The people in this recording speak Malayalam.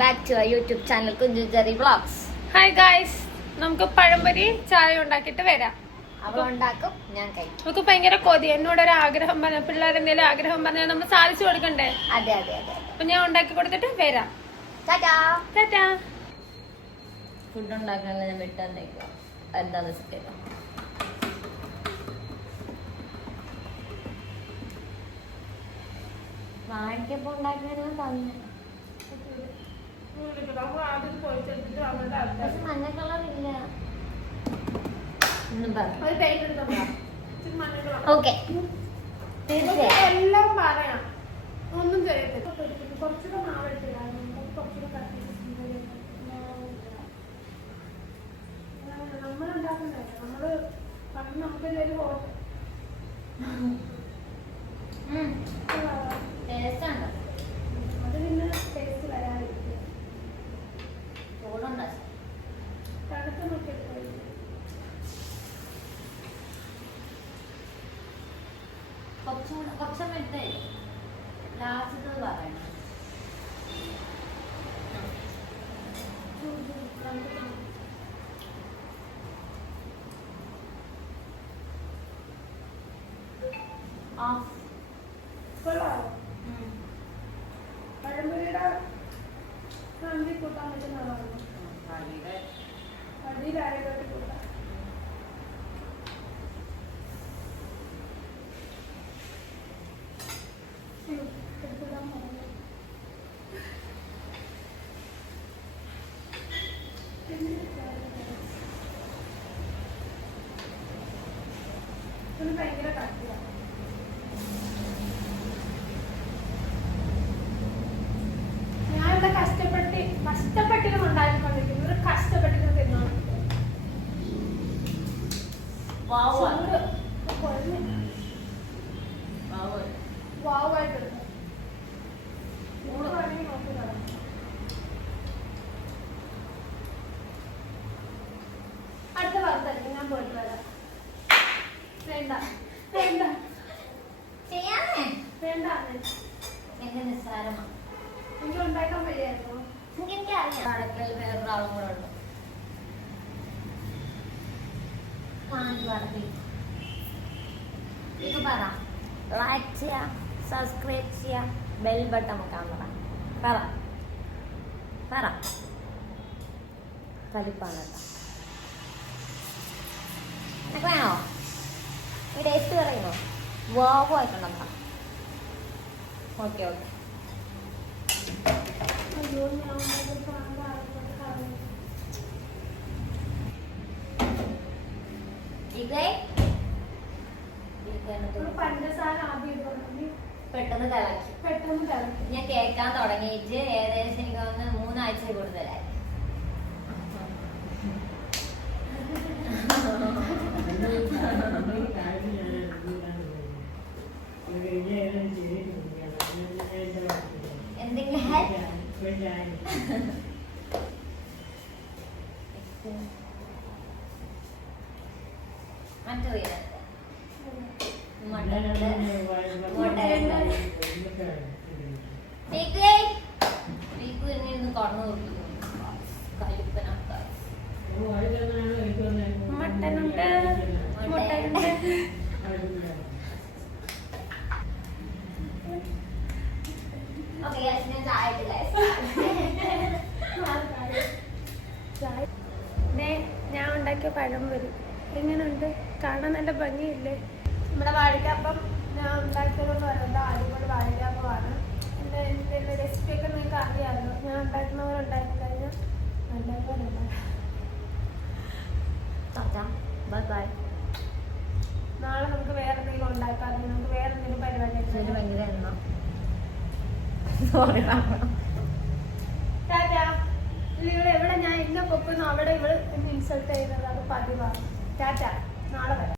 Back to YouTube channel Kunju Cherry vlogs hi guys നമുക്ക് പഴംപൊരി ചായ ഉണ്ടാക്കിയിട്ട് വരാം. അവൾ ഉണ്ടാക്കും ഞാൻ കഴിക്കും. നമുക്ക് ഭയങ്കര കൊതി. എന്നോട് ഒരു ആഗ്രഹം പറഞ്ഞ പിള്ളേരെന്തെങ്കിലും ആഗ്രഹം പറഞ്ഞാൽ നമ്മൾ സാധിച്ചു കൊടുക്കണ്ടേ? അതെ അതെ അതെ അപ്പൊ ഞാൻ ഉണ്ടാക്കി കൊടുത്തിട്ട് വരാം. ഫുഡ് ഉണ്ടാക്കാനുള്ള ഞാൻ വിട്ടന്നേക്കുക എന്താന്ന് വെച്ചിട്ട് വാഴക്കപ്പം ഉണ്ടാക്കാനാ തന്നെ. ഓക്കെ. എല്ലാം പറയാം. ഒന്നും ചെയ്യത്തില്ല. കുറച്ചൊക്കെ മാവെടുത്തില്ല చూడు పక్ష పెట్టే లాస్ట్ బాగా ఆఫ్ पर मेरा फैमिली कोटा में चला ഞാനിവിടെ കഷ്ടപ്പെട്ട് കഷ്ടപ്പെട്ടിട്ട് ഉണ്ടാക്കിക്കൊണ്ടിരിക്കുന്നത് ഒരു കഷ്ടപ്പെട്ടിട്ട് തിന്നാണ് വേണ്ട. വേണ്ട. ചെയ്യാമേ? വേണ്ട. എന്റെ നിസ്സാരമാണ് എനിക്ക് ഉണ്ടാക്കാൻ വഴിയായിരുന്നു എനിക്കറിയാം. അടുക്കളയിൽ വേറൊരാളും കൂടെ ഉണ്ട്. പറ. ലൈക്ക് ചെയ്യാം സബ്സ്ക്രൈബ് ചെയ്യാം ബെൽ ബട്ടൺ അമക്കാൻ പറ. പറ. പറ. കലിപ്പാണ് കേട്ടോ. വേണോ ടേസ്റ്റ് പറയുമോ വാവോ ആയിട്ടുണ്ട് പറ ഓക്കെ ഓക്കെ. ഇതേ? പഞ്ചസാര പെട്ടെന്ന് പെട്ടെന്ന് ഞാൻ കേൾക്കാൻ തുടങ്ങിയിട്ട് ഏകദേശം എനിക്ക് തോന്നുന്നു മൂന്നാഴ്ച കൂടുതലായി. quên dài anh cười à mình ഞാൻ ചായ ദേ, ഞാൻ ഉണ്ടാക്കിയ പഴം വരും. എങ്ങനെയുണ്ട് കാണാൻ നല്ല ഭംഗിയില്ലേ? നമ്മുടെ വാഴക്കാപ്പം ഞാൻ ഉണ്ടാക്കിയതെന്ന് പറയുന്നത് അടിപൊളി വാഴക്കാപ്പമാണ്. എന്റെ എന്റെ റെസിപ്പി ഒക്കെ നിങ്ങൾക്ക് അറിയാമല്ലോ ഞാൻ ഉണ്ടാക്കുന്ന പോലെ ഉണ്ടാക്കി കഴിഞ്ഞാൽ നല്ലപോലെ ഉണ്ടാക്കാം. ടാറ്റാ ബൈ ബൈ നാളെ നമുക്ക് വേറെ എന്തെങ്കിലും ഉണ്ടാക്കാം അല്ലെങ്കിൽ നമുക്ക് വേറെ എന്തെങ്കിലും പരിപാടി ഇതിന് ഒക്കെ ഭയങ്കര എണ്ണ സോറി ടാറ്റാ നിങ്ങൾ എവിടെ ഞാൻ എന്നെ പൊക്കുന്നു. അവിടെ ഇവൾ ഇൻസൾട്ട് ചെയ്യുന്നത്. അത് പതിവാണ്. ടാറ്റ നാളെ വരാം.